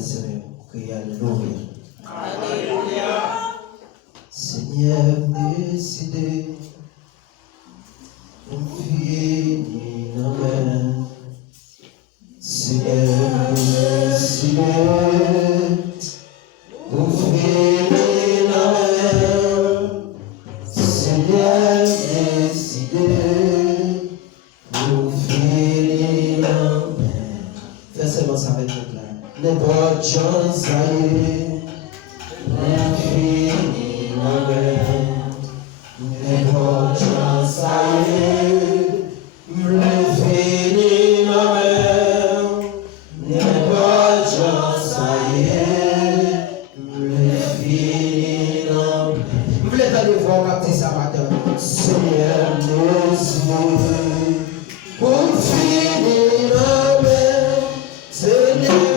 frères et sœurs, criez Alléluia. Alléluia. Seigneur, décidé, confie nos mains. Seigneur, décidé, confie nos mains. Seigneur, décidé, confie nos mains. Fais seulement ça avec nous là. N'importe chance, ça y est. L'infini m'appelle, n'importe chance ça y est. L'infini m'appelle, n'importe chance ça y est. L'infini m'appelle. Vous voulez aller voir ma petite matin? Seigneur, décidé, pour finir m'appelle, Seigneur.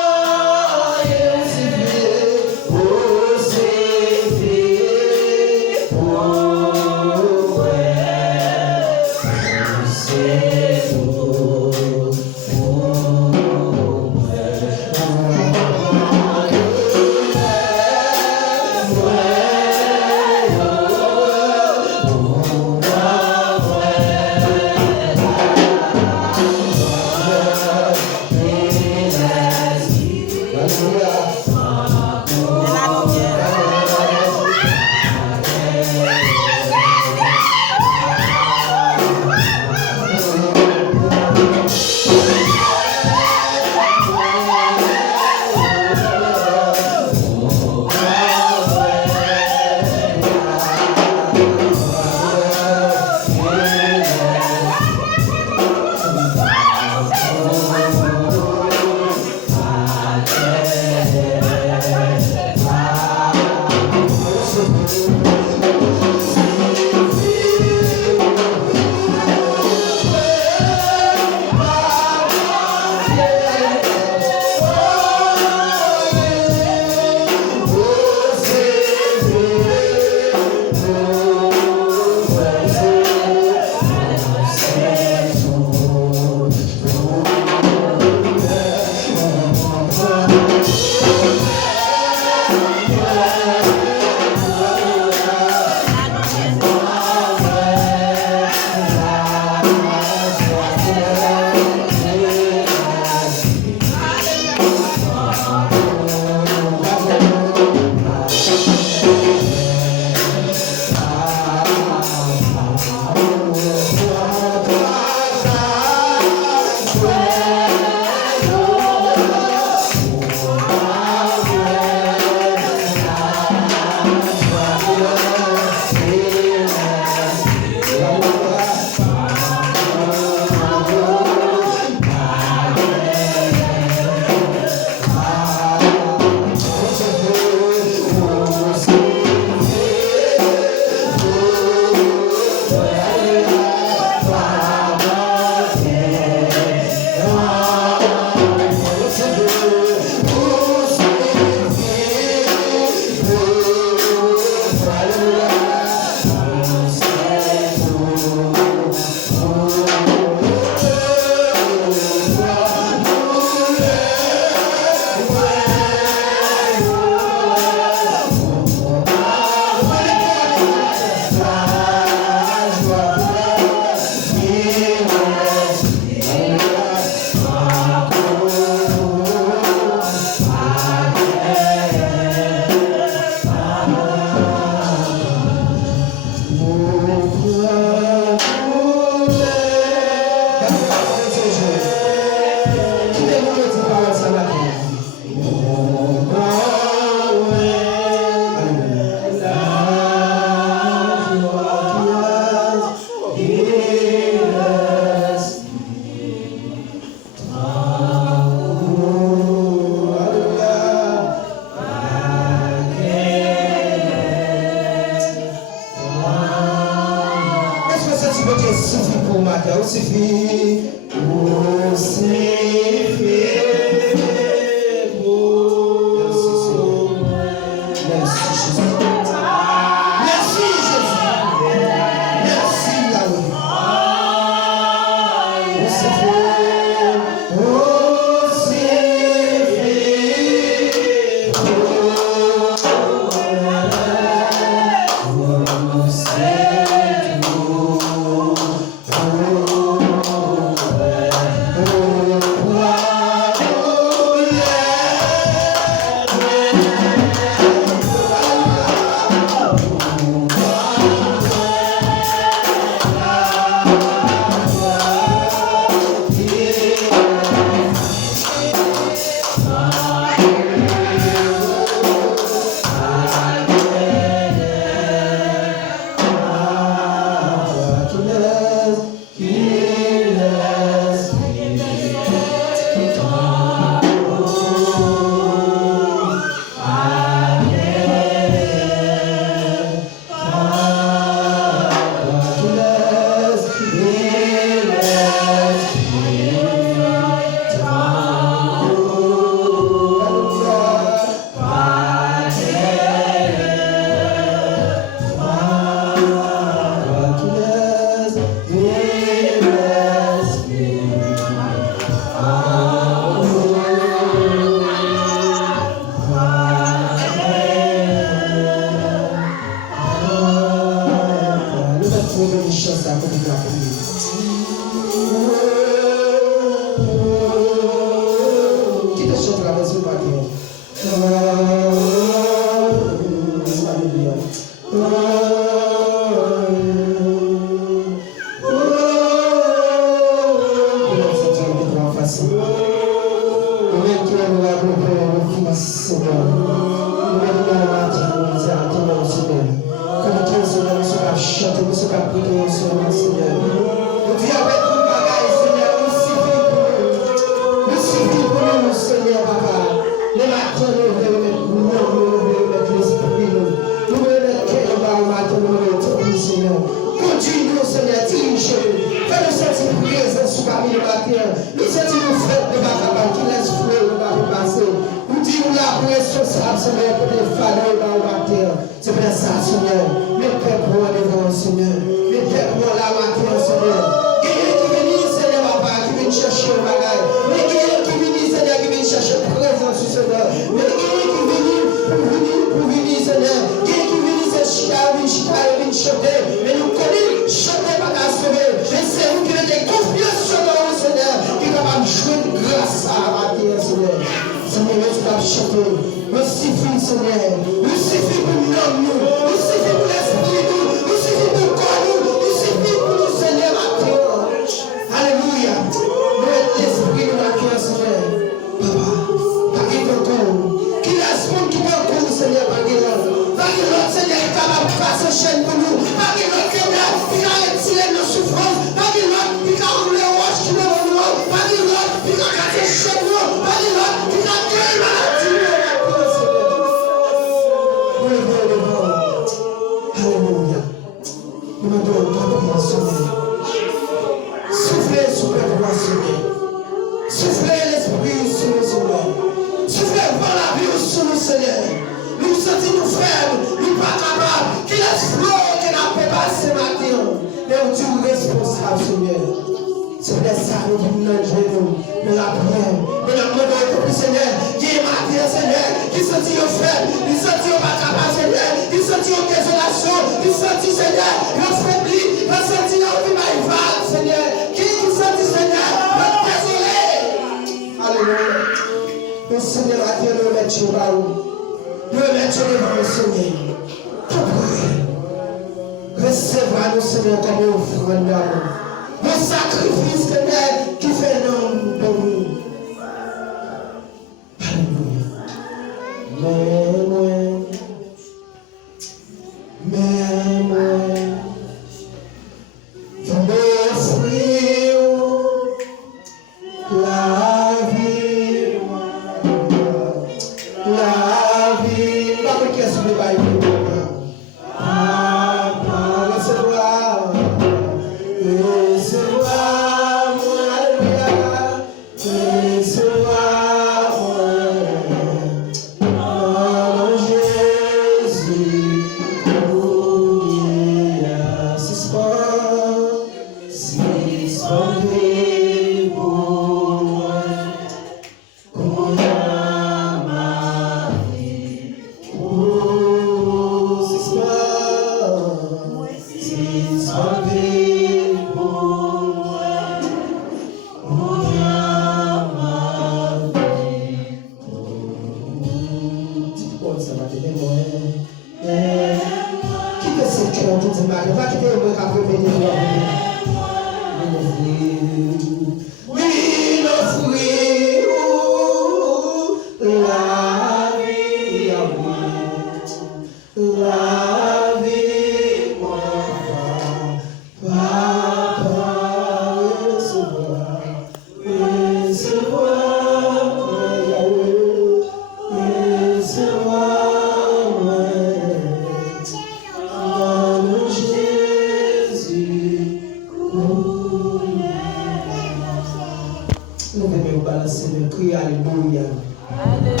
Levez-moi balancer, mais criez Alléluia. Alléluia.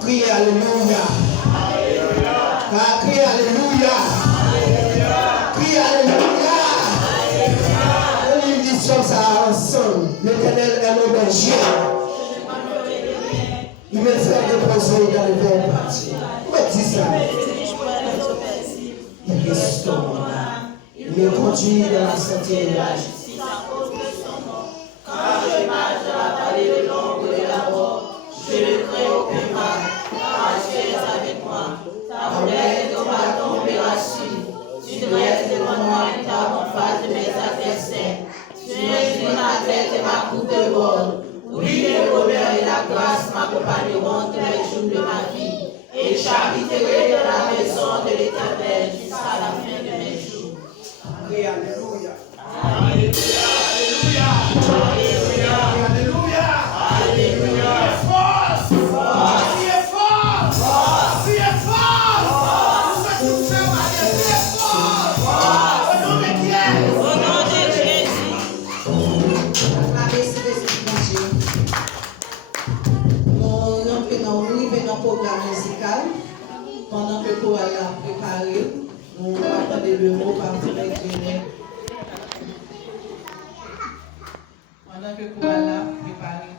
Criez Alléluia. Criez Alléluia. Criez Alléluia. On dit ça ensemble. L'Éternel est mon berger. Il me fait reposer dans le verre parti. Mais dis ça. Il restaure mon âme. Il me conduit dans la santé de la justice. Quand je marche dans la vallée de l'ombre de la mort, je ne crains aucun mal, car tu es avec moi. Ta flèche et ton bâton me rassurent. Tu dresses devant moi une table en face de mes adversaires. Tu inclines ma tête et ma coupe de bord. Oui, le bonheur et la grâce m'accompagneront tous les jours de ma vie. Et j'habiterai dans la maison de l'Éternel jusqu'à la fin de mes jours. Alléluia. Alléluia. Alléluia. Alléluia. Alléluia. Force. Criez fort. Criez fort. Vous faites tout faire mal. Criez fort. Au nom de Dieu. Au nom de Jésus. Nous arrivons dans le programme musical. Pendant que le choral a préparé, nous attendons le mot par Frère Guénet. Pendant que le choral a préparé.